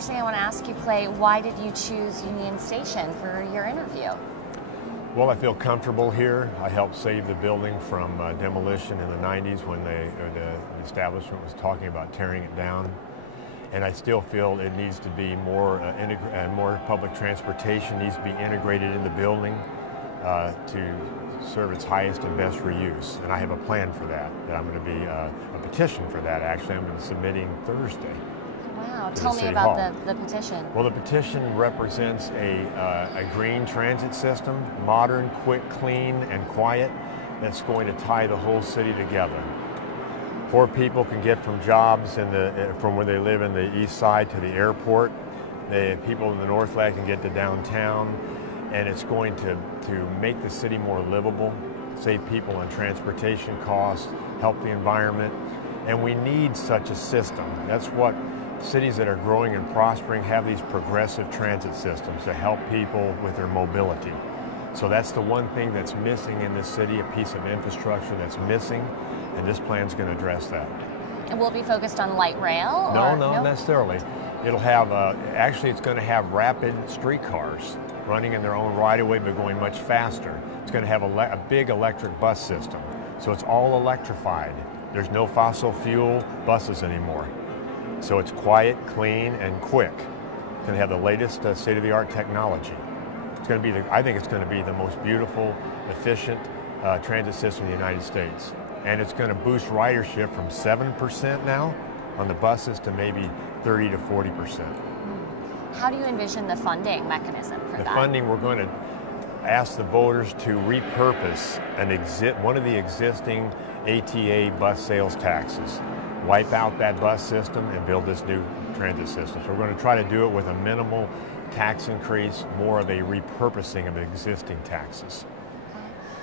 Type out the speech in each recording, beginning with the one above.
first thing I want to ask you, Clay, why did you choose Union Station for your interview? Well, I feel comfortable here. I helped save the building from demolition in the 90s when the establishment was talking about tearing it down. And I still feel it needs to be more public transportation needs to be integrated in the building to serve its highest and best reuse. And I have a plan for that I'm going to be, a petition for that actually, I'm going to be submitting Thursday. Wow, tell me about the petition. Well, the petition represents a green transit system, modern, quick, clean, and quiet, that's going to tie the whole city together. Poor people can get from jobs from where they live in the east side to the airport. The people in the Northland can get to downtown, and it's going to make the city more livable, save people on transportation costs, help the environment, and we need such a system. That's what cities that are growing and prospering have, these progressive transit systems to help people with their mobility. So that's the one thing that's missing in this city, a piece of infrastructure that's missing, and this plan's going to address that. And will it be focused on light rail? No, not necessarily. It'll have, actually it's going to have rapid streetcars running in their own right-of-way but going much faster. It's going to have a big electric bus system. So it's all electrified. There's no fossil fuel buses anymore. So it's quiet, clean, and quick. It's going to have the latest state-of-the-art technology. It's going to be, I think it's going to be the most beautiful, efficient transit system in the United States. And it's going to boost ridership from 7% now on the buses to maybe 30 to 40%. How do you envision the funding mechanism for that? The funding, we're going to ask the voters to repurpose one of the existing ATA bus sales taxes. Wipe out that bus system and build this new transit system. So we're going to try to do it with a minimal tax increase, more of a repurposing of existing taxes.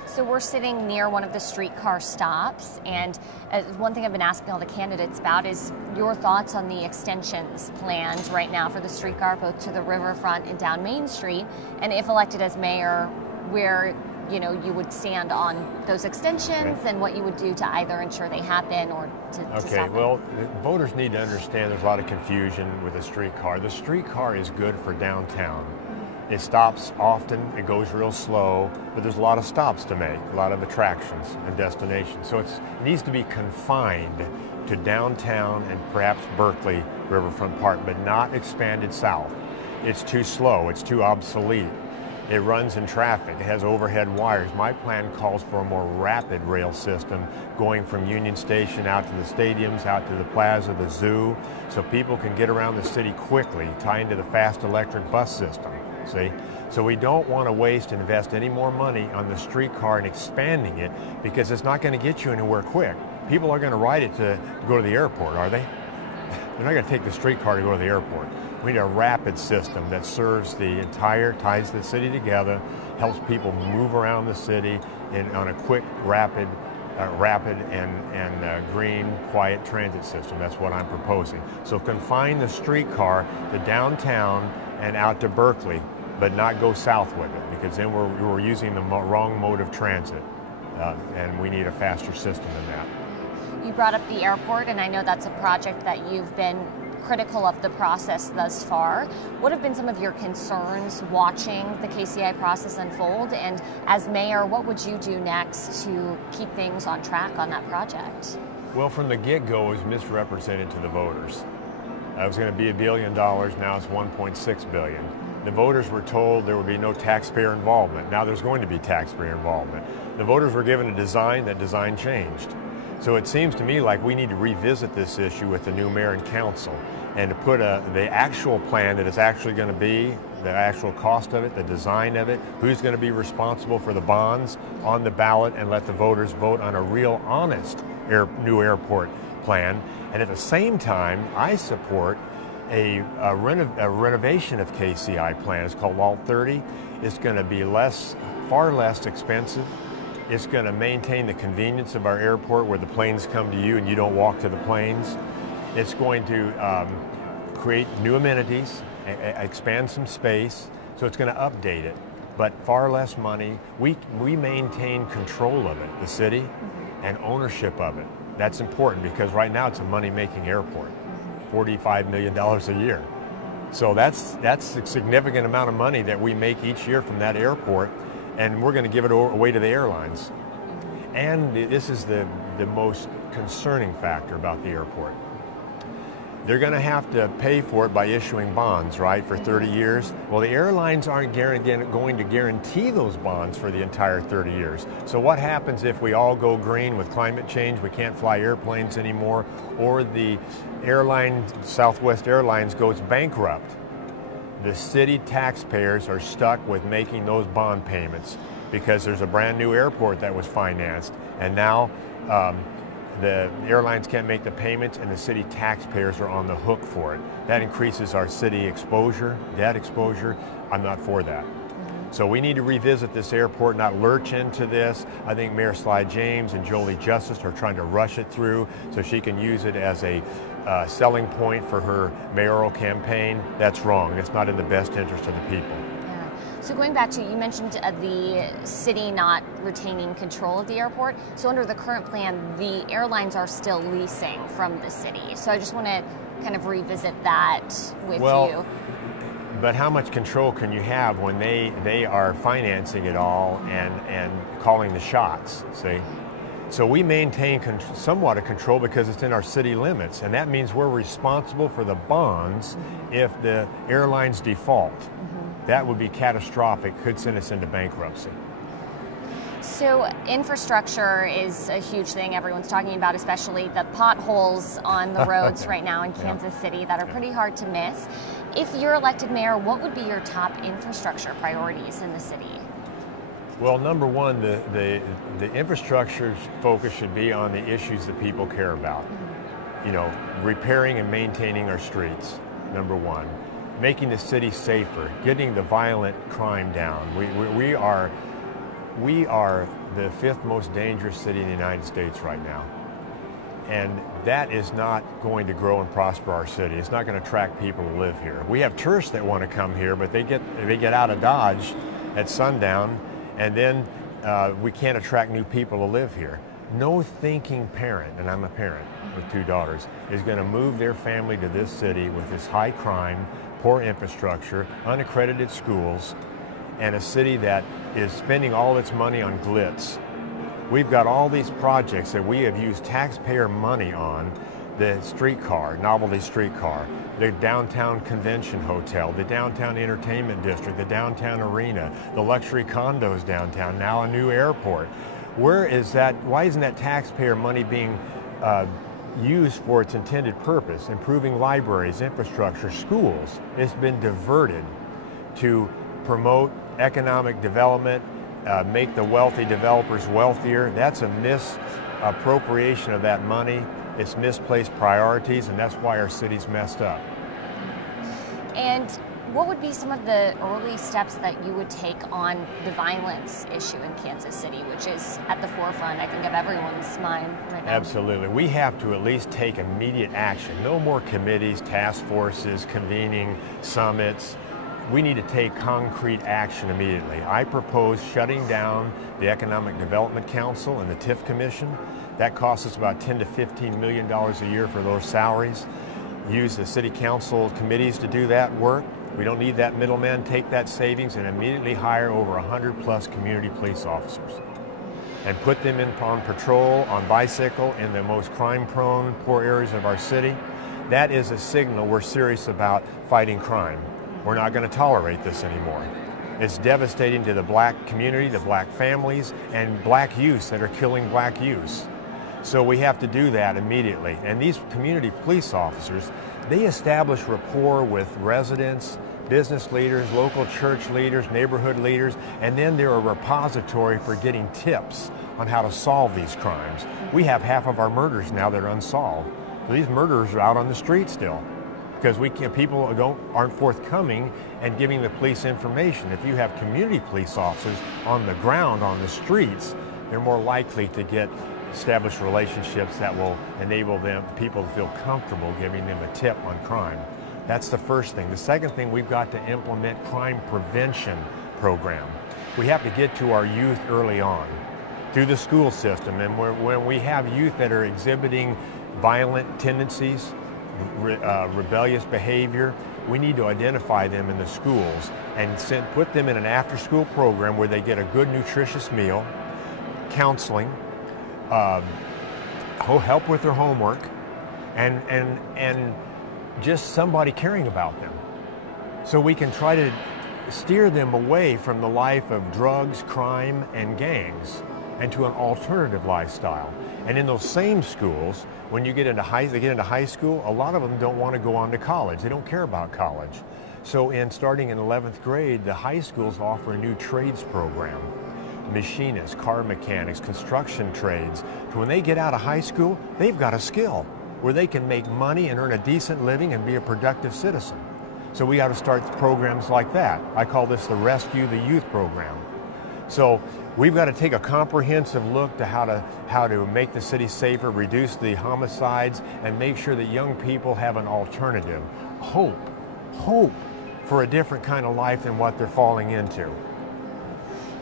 So we're sitting near one of the streetcar stops, and one thing I've been asking all the candidates about is your thoughts on the extensions planned right now for the streetcar, both to the riverfront and down Main Street, and if elected as mayor, where you would stand on those extensions and what you would do to either ensure they happen or to stop them. Well, voters need to understand there's a lot of confusion with the streetcar. The streetcar is good for downtown. It stops often, it goes real slow, but there's a lot of stops to make, a lot of attractions and destinations. So it needs to be confined to downtown and perhaps Berkeley Riverfront Park, but not expanded south. It's too slow, it's too obsolete. It runs in traffic, it has overhead wires. My plan calls for a more rapid rail system going from Union Station out to the stadiums, out to the plaza, the zoo, so people can get around the city quickly, tie into the fast electric bus system. See? So we don't want to invest any more money on the streetcar and expanding it, because it's not going to get you anywhere quick. People are going to ride it to go to the airport, are they? They're not going to take the streetcar to go to the airport. We need a rapid system that serves ties the city together, helps people move around the city on a quick, rapid and green, quiet transit system. That's what I'm proposing. So confine the streetcar to downtown and out to Berkeley, but not go south with it, because then we're using the wrong mode of transit, and we need a faster system than that. You brought up the airport, and I know that's a project that you've been critical of the process thus far. What have been some of your concerns watching the KCI process unfold? And as mayor, what would you do next to keep things on track on that project? Well, from the get-go, it was misrepresented to the voters. It was going to be $1 billion, now it's $1.6 billion. The voters were told there would be no taxpayer involvement. Now there's going to be taxpayer involvement. The voters were given a design, that design changed. So it seems to me like we need to revisit this issue with the new mayor and council, and to put the actual plan that it's actually going to be, the actual cost of it, the design of it, who's going to be responsible for the bonds on the ballot, and let the voters vote on a real honest new airport plan. And at the same time, I support a renovation of KCI plan. It's called Walt 30. It's going to be far less expensive. It's going to maintain the convenience of our airport, where the planes come to you and you don't walk to the planes. It's going to create new amenities, expand some space, so it's going to update it, but far less money. We maintain control of it, the city, and ownership of it. That's important, because right now it's a money-making airport, $45 million a year. So that's a significant amount of money that we make each year from that airport, and we're going to give it away to the airlines. And this is the most concerning factor about the airport. They're going to have to pay for it by issuing bonds, right, for 30 years. Well, the airlines aren't going to guarantee those bonds for the entire 30 years. So what happens if we all go green with climate change, we can't fly airplanes anymore, or the airline, Southwest Airlines, goes bankrupt? The city taxpayers are stuck with making those bond payments because there's a brand new airport that was financed, and now the airlines can't make the payments, and the city taxpayers are on the hook for it. That increases our city exposure, debt exposure. I'm not for that. So we need to revisit this airport, not lurch into this. I think Mayor Sly James and Jolie Justice are trying to rush it through so she can use it as a selling point for her mayoral campaign. That's wrong. It's not in the best interest of the people. So going back to, you mentioned the city not retaining control of the airport. So under the current plan, the airlines are still leasing from the city. So I just want to kind of revisit that with you. But how much control can you have when they are financing it all and calling the shots, see? So we maintain somewhat of control because it's in our city limits, and that means we're responsible for the bonds if the airlines default. That would be catastrophic, could send us into bankruptcy. So infrastructure is a huge thing everyone's talking about, especially the potholes on the roads right now in Kansas City that are pretty hard to miss. If you're elected mayor, what would be your top infrastructure priorities in the city? Well, number one, the infrastructure focus should be on the issues that people care about. You know, repairing and maintaining our streets, number one. Making the city safer, getting the violent crime down. We are the fifth most dangerous city in the United States right now. And that is not going to grow and prosper our city. It's not going to attract people to live here. We have tourists that want to come here, but they get out of Dodge at sundown, and then we can't attract new people to live here. No thinking parent, and I'm a parent with 2 daughters, is going to move their family to this city with this high crime, poor infrastructure, unaccredited schools, and a city that is spending all its money on glitz. We've got all these projects that we have used taxpayer money on, the streetcar, novelty streetcar, the downtown convention hotel, the downtown entertainment district, the downtown arena, the luxury condos downtown, now a new airport. Where is that? Why isn't that taxpayer money being used for its intended purpose? Improving libraries, infrastructure, schools. It's been diverted to promote economic development, make the wealthy developers wealthier. That's a misappropriation of that money. It's misplaced priorities, and that's why our city's messed up. And what would be some of the early steps that you would take on the violence issue in Kansas City, which is at the forefront, I think, of everyone's mind right now? Absolutely. We have to at least take immediate action. No more committees, task forces, convening summits. We need to take concrete action immediately. I propose shutting down the Economic Development Council and the TIF Commission. That costs us about $10 to $15 million a year for those salaries. Use the city council committees to do that work. We don't need that middleman. Take that savings and immediately hire over 100 plus community police officers and put them on patrol, on bicycle in the most crime-prone, poor areas of our city. That is a signal we're serious about fighting crime. We're not going to tolerate this anymore. It's devastating to the black community, the black families, and black youths that are killing black youths. So we have to do that immediately. And these community police officers, they establish rapport with residents, business leaders, local church leaders, neighborhood leaders, and then they're a repository for getting tips on how to solve these crimes. We have half of our murders now that are unsolved. So these murderers are out on the street still because people aren't forthcoming and giving the police information. If you have community police officers on the ground, on the streets, they're more likely to establish relationships that will enable people to feel comfortable giving them a tip on crime. That's the first thing. The second thing, we've got to implement crime prevention program. We have to get to our youth early on through the school system. And when we have youth that are exhibiting violent tendencies, rebellious behavior, we need to identify them in the schools and put them in an after-school program where they get a good, nutritious meal, counseling, help with their homework, and just somebody caring about them. So we can try to steer them away from the life of drugs, crime, and gangs and to an alternative lifestyle. And in those same schools, when they get into high school, a lot of them don't want to go on to college. They don't care about college. So starting in 11th grade, the high schools offer a new trades program. Machinists, car mechanics, construction trades. So when they get out of high school, they've got a skill where they can make money and earn a decent living and be a productive citizen. So we got to start programs like that. I call this the Rescue the Youth program. So we've got to take a comprehensive look to how to make the city safer, reduce the homicides, and make sure that young people have an alternative. Hope for a different kind of life than what they're falling into.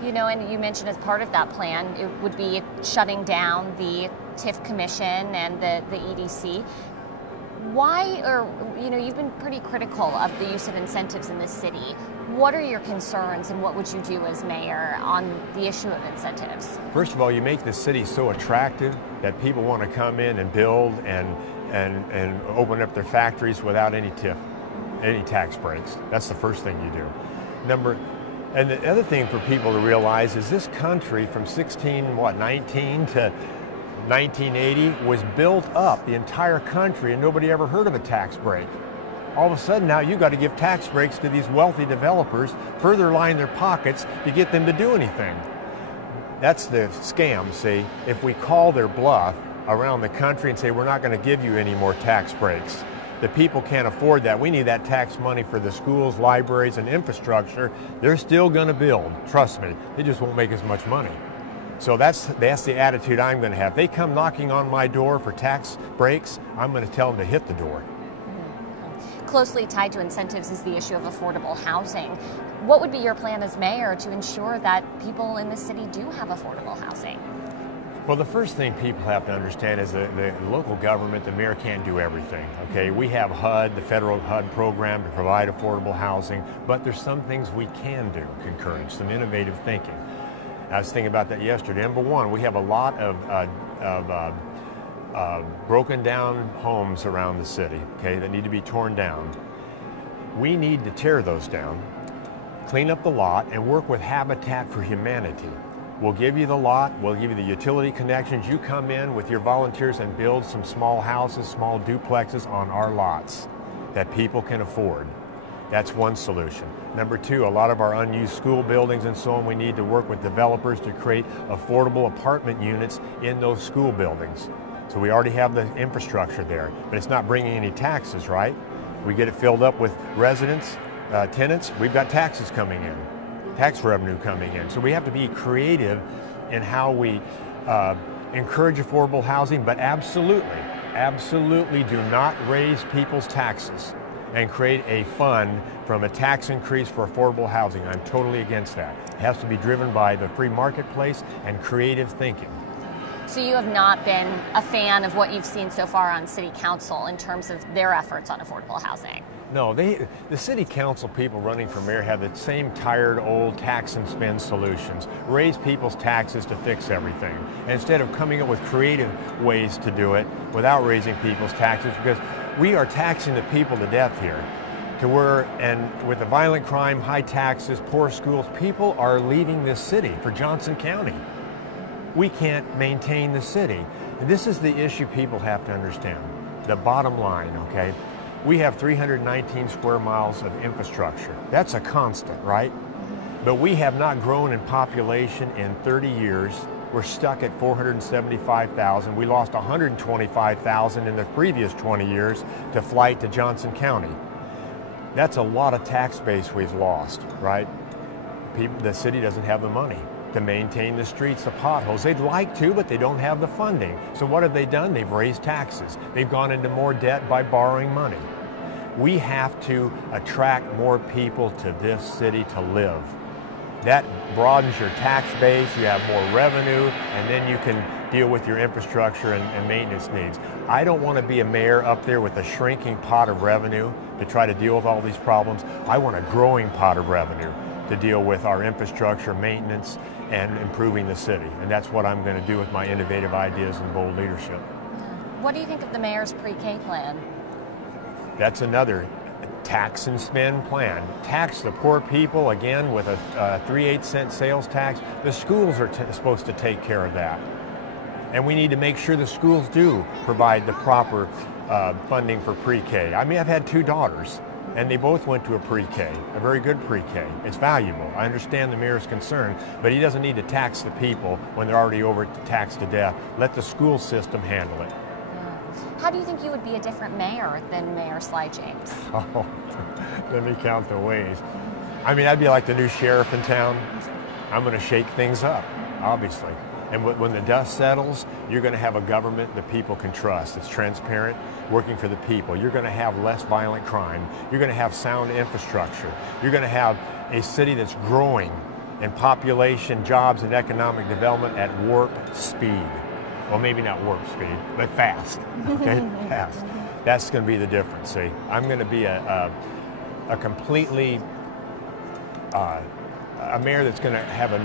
You know, and you mentioned as part of that plan, it would be shutting down the TIF Commission and the EDC. Why, or, you know, you've been pretty critical of the use of incentives in this city. What are your concerns and what would you do as mayor on the issue of incentives? First of all, you make the city so attractive that people want to come in and build and open up their factories without any TIF, any tax breaks. That's the first thing you do. And the other thing for people to realize is this country from 19 to 1980 was built up, the entire country, and nobody ever heard of a tax break. All of a sudden now you've got to give tax breaks to these wealthy developers, further line their pockets to get them to do anything. That's the scam, see? If we call their bluff around the country and say we're not going to give you any more tax breaks, the people can't afford that. We need that tax money for the schools, libraries, and infrastructure. They're still going to build, trust me. They just won't make as much money. So that's the attitude I'm going to have. If they come knocking on my door for tax breaks, I'm going to tell them to hit the door. Closely tied to incentives is the issue of affordable housing. What would be your plan as mayor to ensure that people in the city do have affordable housing? Well, the first thing people have to understand is that the local government, the mayor can't do everything, okay? We have HUD, the federal HUD program to provide affordable housing, but there's some things we can do, encourage some innovative thinking. I was thinking about that yesterday. Number one, we have a lot of broken down homes around the city, okay, that need to be torn down. We need to tear those down, clean up the lot, and work with Habitat for Humanity. We'll give you the lot, we'll give you the utility connections. You come in with your volunteers and build some small houses, small duplexes on our lots that people can afford. That's one solution. Number two, a lot of our unused school buildings and so on, we need to work with developers to create affordable apartment units in those school buildings. So we already have the infrastructure there, but it's not bringing any taxes, right? We get it filled up with residents, tenants, we've got taxes coming in, tax revenue coming in. So we have to be creative in how we encourage affordable housing, but absolutely do not raise people's taxes and create a fund from a tax increase for affordable housing. I'm totally against that. It has to be driven by the free marketplace and creative thinking. So you have not been a fan of what you've seen so far on City Council in terms of their efforts on affordable housing? No, the City Council people running for mayor have the same tired old tax and spend solutions. Raise people's taxes to fix everything. And instead of coming up with creative ways to do it without raising people's taxes, because we are taxing the people to death here. And with the violent crime, high taxes, poor schools, people are leaving this city for Johnson County. We can't maintain the city. And this is the issue people have to understand. The bottom line, okay? We have 319 square miles of infrastructure. That's a constant, right? But we have not grown in population in 30 years. We're stuck at 475,000. We lost 125,000 in the previous 20 years to flight to Johnson County. That's a lot of tax base we've lost, right? The city doesn't have the money to maintain the streets, the potholes. They'd like to, but they don't have the funding. So what have they done? They've raised taxes. They've gone into more debt by borrowing money. We have to attract more people to this city to live. That broadens your tax base, you have more revenue, and then you can deal with your infrastructure and maintenance needs. I don't want to be a mayor up there with a shrinking pot of revenue to try to deal with all these problems. I want a growing pot of revenue to deal with our infrastructure, maintenance, and improving the city. And that's what I'm going to do with my innovative ideas and bold leadership. What do you think of the mayor's pre-K plan? That's another tax and spend plan. Tax the poor people, again, with a 3/8 cent sales tax. The schools are supposed to take care of that. And we need to make sure the schools do provide the proper funding for pre-K. I mean, I've had 2 daughters, and they both went to a pre-K, a very good pre-K. It's valuable. I understand the mayor's concern, but he doesn't need to tax the people when they're already taxed to death. Let the school system handle it. How do you think you would be a different mayor than Mayor Sly James? Oh, let me count the ways. I mean, I'd be like the new sheriff in town. I'm going to shake things up, obviously. And when the dust settles, you're going to have a government that people can trust. It's transparent, working for the people. You're going to have less violent crime. You're going to have sound infrastructure. You're going to have a city that's growing in population, jobs, and economic development at warp speed. Well, maybe not warp speed, but fast. Okay, fast. That's going to be the difference. See, I'm going to be a completely a mayor that's going to have a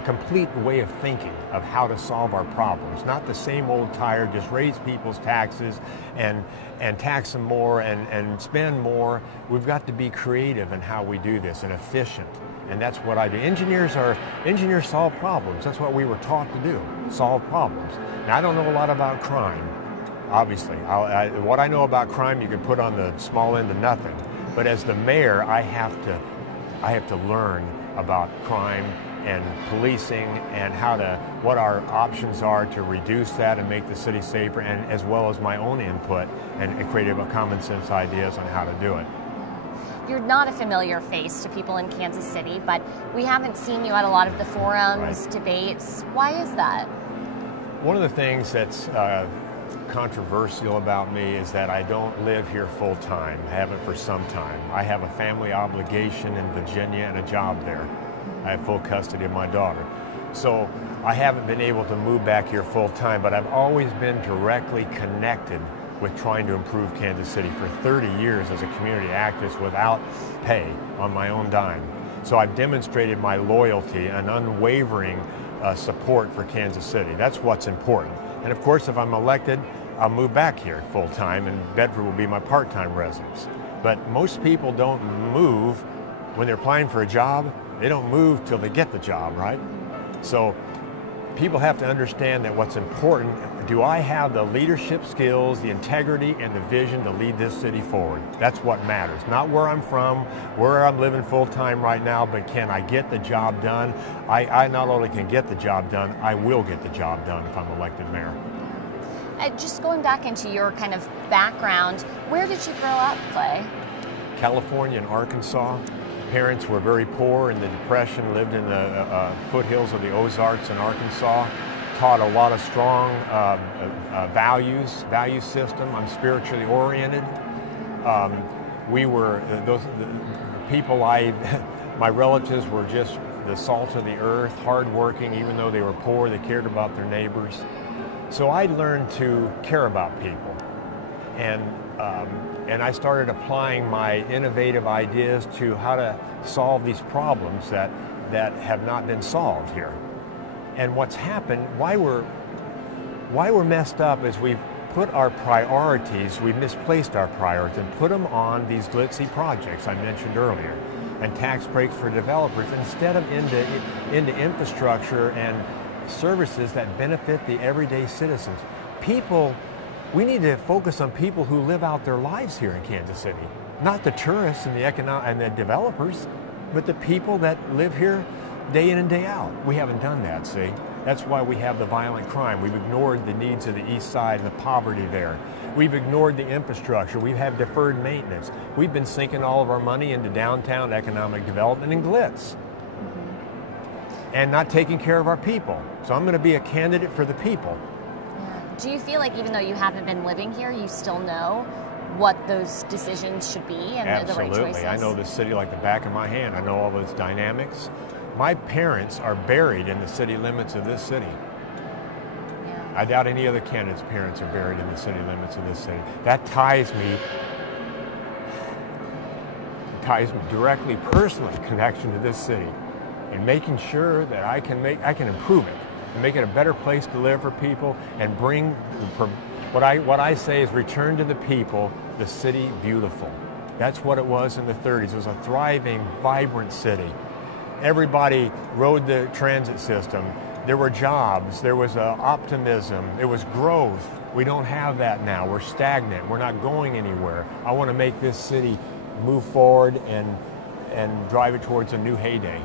complete way of thinking of how to solve our problems. Not the same old tired, just raise people's taxes and tax them more and spend more. We've got to be creative in how we do this and efficient. And that's what I do. Engineers solve problems. That's what we were taught to do, solve problems. Now, I don't know a lot about crime, obviously. What I know about crime, you can put on the small end of nothing. But as the mayor, I have to learn about crime and policing and what our options are to reduce that and make the city safer, and as well as my own input and creative common sense ideas on how to do it. You're not a familiar face to people in Kansas City, but we haven't seen you at a lot of the forums, Right. Debates. Why is that? One of the things that's controversial about me is that I don't live here full time. I haven't for some time. I have a family obligation in Virginia and a job there. I have full custody of my daughter. So I haven't been able to move back here full time, but I've always been directly connected with trying to improve Kansas City for 30 years as a community activist without pay on my own dime. So I've demonstrated my loyalty and unwavering support for Kansas City. That's what's important. And of course, if I'm elected, I'll move back here full time, and Bedford will be my part-time residence. But most people don't move when they're applying for a job. They don't move till they get the job, right? So people have to understand that what's important, do I have the leadership skills, the integrity, and the vision to lead this city forward? That's what matters. Not where I'm from, where I'm living full-time right now, but can I get the job done? I not only can get the job done, I will get the job done if I'm elected mayor. Just going back into your kind of background, where did you grow up, Clay? California and Arkansas. Parents were very poor in the Depression, lived in the foothills of the Ozarks in Arkansas, taught a lot of strong value system. I'm spiritually oriented. The people my relatives were just the salt of the earth, hardworking, even though they were poor, they cared about their neighbors. So I learned to care about people. And I started applying my innovative ideas to how to solve these problems that have not been solved here. And what's happened, why we're messed up is we've put our priorities, we've misplaced our priorities and put them on these glitzy projects I mentioned earlier, and tax breaks for developers instead of into infrastructure and services that benefit the everyday citizens. We need to focus on people who live out their lives here in Kansas City, not the tourists and the developers, but the people that live here day in and day out. We haven't done that, see? That's why we have the violent crime. We've ignored the needs of the east side and the poverty there. We've ignored the infrastructure. We have deferred maintenance. We've been sinking all of our money into downtown economic development and glitz. And not taking care of our people. So I'm going to be a candidate for the people. Do you feel like even though you haven't been living here, you still know what those decisions should be and the right choices? Absolutely. I know the city like the back of my hand. I know all those dynamics. My parents are buried in the city limits of this city. Yeah. I doubt any other candidate's parents are buried in the city limits of this city. That ties me directly, personally, connection to this city, and making sure that I can improve it and make it a better place to live for people, and bring what I say is return to the people the city beautiful. That's what it was in the 30s. It was a thriving, vibrant city. Everybody rode the transit system. There were jobs. There was optimism. There was growth. We don't have that now. We're stagnant. We're not going anywhere. I want to make this city move forward and drive it towards a new heyday.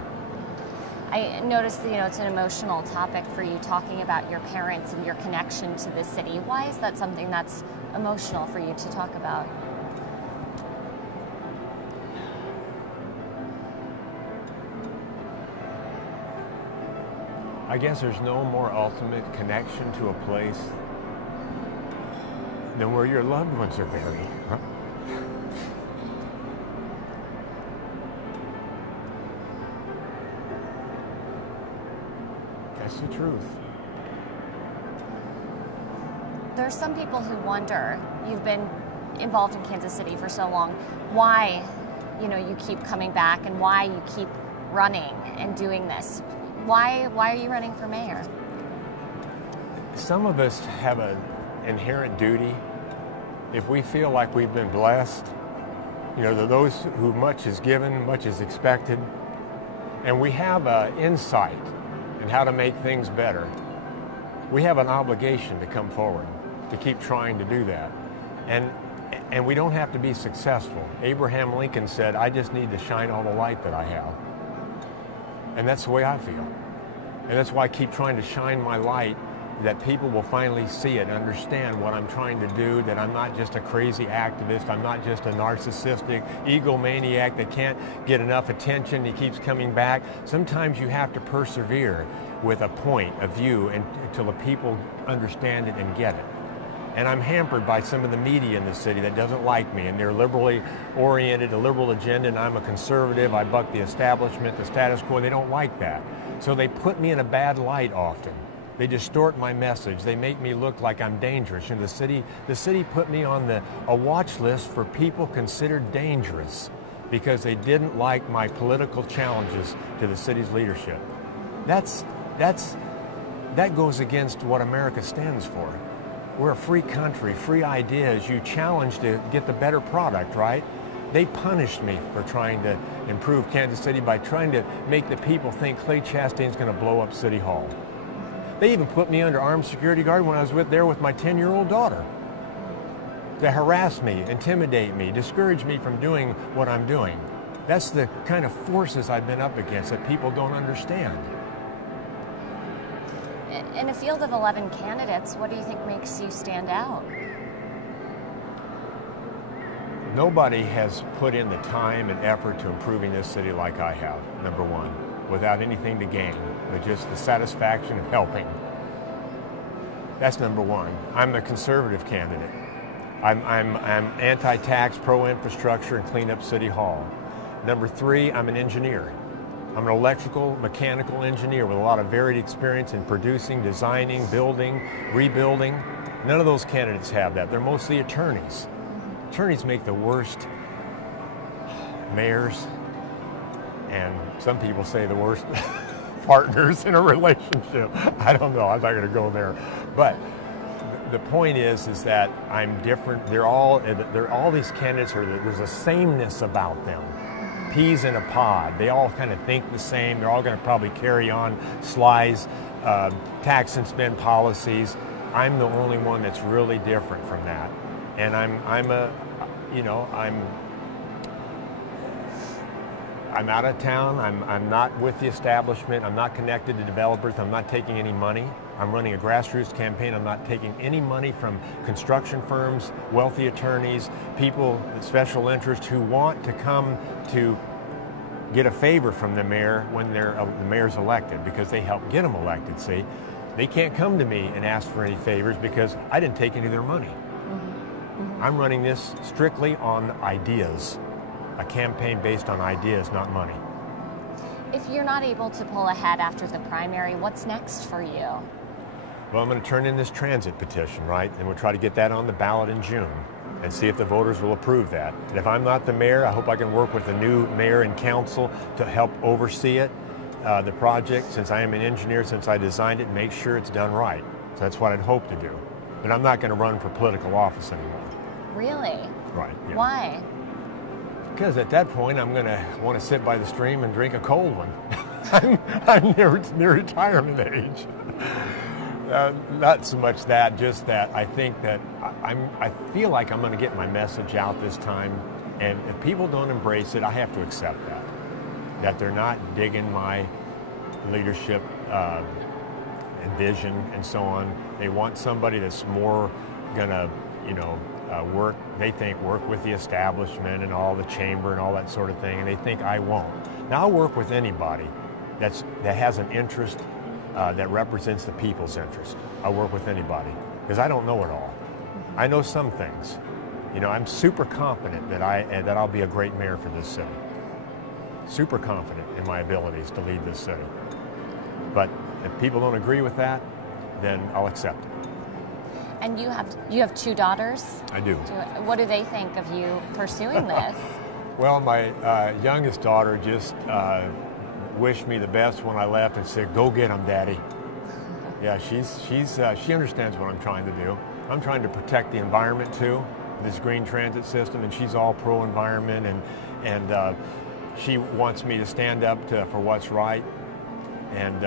I noticed that, it's an emotional topic for you, talking about your parents and your connection to the city. Why is that something that's emotional for you to talk about? I guess there's no more ultimate connection to a place than where your loved ones are buried. Huh? That's the truth. There's some people who wonder, you've been involved in Kansas City for so long, why, you keep coming back and why you keep running and doing this. Why are you running for mayor? Some of us have an inherent duty. If we feel like we've been blessed, those who much is given, much is expected, and we have an insight in how to make things better, we have an obligation to come forward, to keep trying to do that. And we don't have to be successful. Abraham Lincoln said, I just need to shine all the light that I have. And that's the way I feel. And that's why I keep trying to shine my light, that people will finally see it, understand what I'm trying to do, that I'm not just a crazy activist, I'm not just a narcissistic egomaniac that can't get enough attention, he keeps coming back. Sometimes you have to persevere with a point of view until the people understand it and get it. And I'm hampered by some of the media in the city that doesn't like me, and they're liberally oriented, a liberal agenda, and I'm a conservative. I buck the establishment, the status quo. They don't like that. So they put me in a bad light often. They distort my message. They make me look like I'm dangerous. And the city put me on a watch list for people considered dangerous because they didn't like my political challenges to the city's leadership. That goes against what America stands for. We're a free country, free ideas. You challenge to get the better product, right? They punished me for trying to improve Kansas City by trying to make the people think Clay Chastain's going to blow up City Hall. They even put me under armed security guard when I was there with my 10-year-old daughter to harass me, intimidate me, discourage me from doing what I'm doing. That's the kind of forces I've been up against that people don't understand. In a field of 11 candidates, what do you think makes you stand out? Nobody has put in the time and effort to improving this city like I have, number one, without anything to gain, but just the satisfaction of helping. That's number one. I'm a conservative candidate. I'm anti-tax, pro-infrastructure, and clean up City Hall. Number three, I'm an engineer. I'm an electrical, mechanical engineer with a lot of varied experience in producing, designing, building, rebuilding. None of those candidates have that. They're mostly attorneys. Attorneys make the worst mayors, and some people say the worst partners in a relationship. I don't know. I'm not going to go there. But the point is that I'm different. They're all these candidates there's a sameness about them. Peas in a pod. They all kind of think the same. They're all going to probably carry on Sly's tax and spend policies. I'm the only one that's really different from that. And I'm out of town. I'm not with the establishment. I'm not connected to developers. I'm not taking any money. I'm running a grassroots campaign. I'm not taking any money from construction firms, wealthy attorneys, people with special interest who want to come to get a favor from the mayor when the mayor's elected, because they help get them elected, see? They can't come to me and ask for any favors because I didn't take any of their money. I'm running this strictly on ideas, a campaign based on ideas, not money. If you're not able to pull ahead after the primary, what's next for you? Well, I'm going to turn in this transit petition, right? And we'll try to get that on the ballot in June and see if the voters will approve that. And if I'm not the mayor, I hope I can work with the new mayor and council to help oversee it, the project, since I am an engineer, since I designed it, make sure it's done right. So that's what I'd hope to do. But I'm not going to run for political office anymore. Really? Right. Yeah. Why? Because at that point, I'm going to want to sit by the stream and drink a cold one. I'm near retirement age. Not so much that, just that I think that I feel like I'm going to get my message out this time, and if people don't embrace it, I have to accept that they're not digging my leadership and vision and so on. They want somebody that's more going to, work with the establishment and all the chamber and all that sort of thing, and they think I won't. Now I'll work with anybody that has an interest that represents the people's interest. I'll work with anybody because I don't know it all. I know some things. I'm super confident that I'll be a great mayor for this city. Super confident in my abilities to lead this city. But if people don't agree with that, then I'll accept it. And you have 2 daughters? I do. What do they think of you pursuing this? Well, my youngest daughter just wished me the best when I left and said, "Go get them, Daddy." Yeah, she understands what I'm trying to do. I'm trying to protect the environment too, this green transit system, and she's all pro-environment, and she wants me to stand up for what's right. And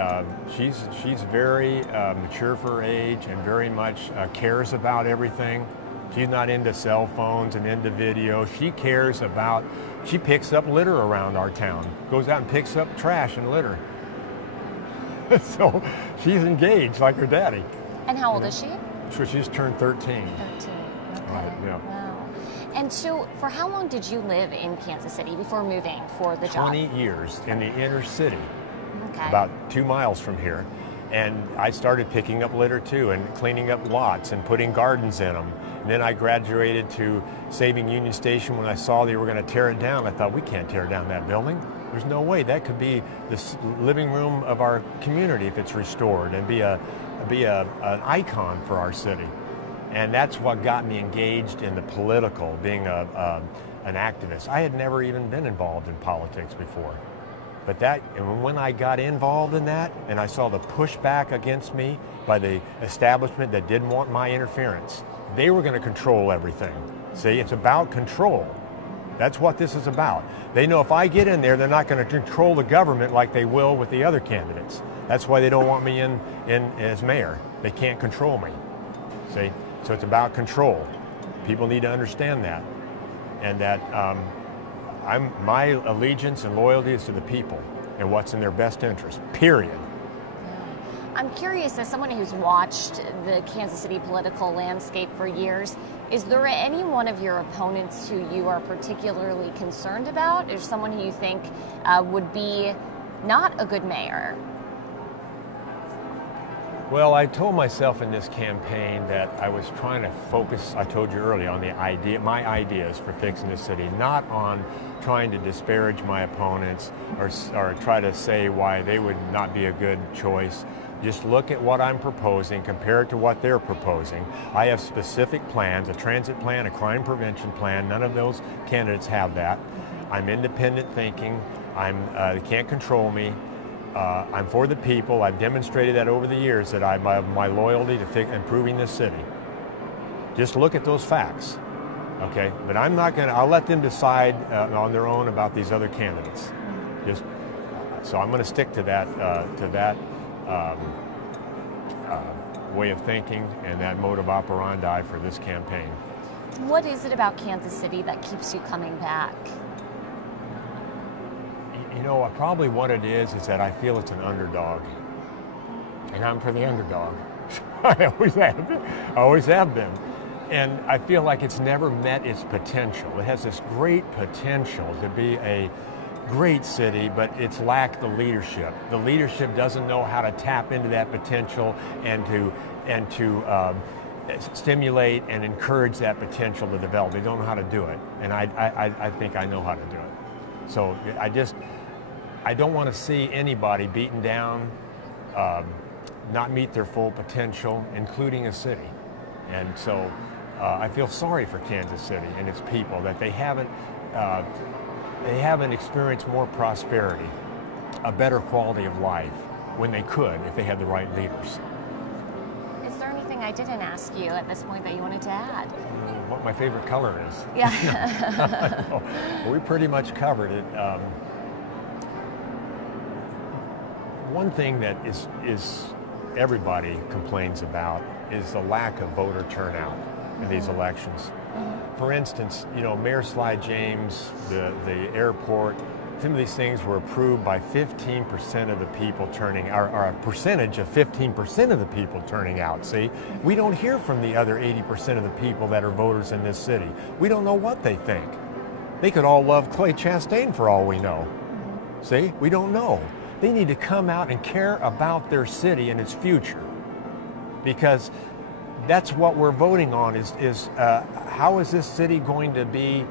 she's very mature for her age and very much cares about everything. She's not into cell phones and into video. She picks up litter around our town, goes out and picks up trash and litter. So she's engaged like her daddy. And how old is she? So she's turned 13. 13, okay. Right, yeah. Wow. And so for how long did you live in Kansas City before moving for the job? 20 years in the inner city. Okay. About 2 miles from here. And I started picking up litter too and cleaning up lots and putting gardens in them. And then I graduated to Saving Union Station when I saw they were going to tear it down. I thought, we can't tear down that building. There's no way. That could be the living room of our community if it's restored and be an icon for our city. And that's what got me engaged in the political, being an activist. I had never even been involved in politics before. But when I got involved in that and I saw the pushback against me by the establishment that didn't want my interference, they were going to control everything. See, it's about control. That's what this is about. They know if I get in there, they're not going to control the government like they will with the other candidates. That's why they don't want me in as mayor. They can't control me. See, so it's about control. People need to understand that, and that my allegiance and loyalty is to the people and what's in their best interest, period. I'm curious, as someone who's watched the Kansas City political landscape for years, is there any one of your opponents who you are particularly concerned about, or someone who you think would be not a good mayor? Well, I told myself in this campaign that I was trying to focus, I told you earlier, on my ideas for fixing the city, not on trying to disparage my opponents or try to say why they would not be a good choice. Just look at what I'm proposing, compare it to what they're proposing. I have specific plans, a transit plan, a crime prevention plan. None of those candidates have that. I'm independent thinking. They can't control me. I'm for the people. I've demonstrated that over the years that I have my loyalty to improving this city. Just look at those facts, okay? But I'm not going to. I'll let them decide on their own about these other candidates. So I'm going to stick to that way of thinking and that mode of operandi for this campaign. What is it about Kansas City that keeps you coming back? You know, probably what it is that I feel it's an underdog. And I'm for the underdog. I always have been. And I feel like it's never met its potential. It has this great potential to be a great city, but it's lacked the leadership. The leadership doesn't know how to tap into that potential and to stimulate and encourage that potential to develop. They don't know how to do it, and I think I know how to do it. So I don't want to see anybody beaten down, not meet their full potential, including a city. And so I feel sorry for Kansas City and its people that they haven't experienced more prosperity, a better quality of life when they could if they had the right leaders. Is there anything I didn't ask you at this point that you wanted to add? What my favorite color is. Yeah. No, we pretty much covered it. One thing that is everybody complains about is the lack of voter turnout in these elections. For instance, Mayor Sly James, the airport, some of these things were approved by 15% of the people turning, or a percentage of 15% of the people turning out. See, we don't hear from the other 80% of the people that are voters in this city. We don't know what they think. They could all love Clay Chastain for all we know. See, we don't know. They need to come out and care about their city and its future, because that's what we're voting on is how is this city going to be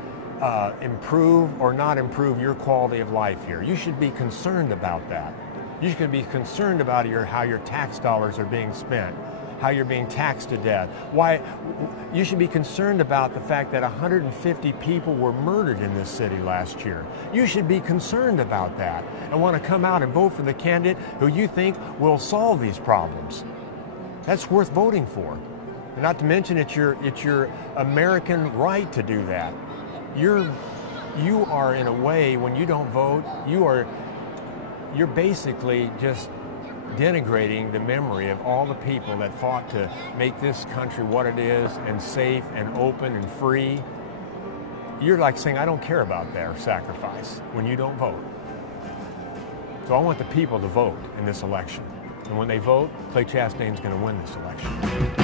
improve or not improve your quality of life here. You should be concerned about that. You should be concerned about how your tax dollars are being spent, how you're being taxed to death. Why you should be concerned about the fact that 150 people were murdered in this city last year. You should be concerned about that and want to come out and vote for the candidate who you think will solve these problems. That's worth voting for. And not to mention it's your American right to do that. You are in a way, when you don't vote, you're basically just denigrating the memory of all the people that fought to make this country what it is, and safe and open and free. You're like saying, I don't care about their sacrifice when you don't vote. So I want the people to vote in this election. And when they vote, Clay Chastain's going to win this election.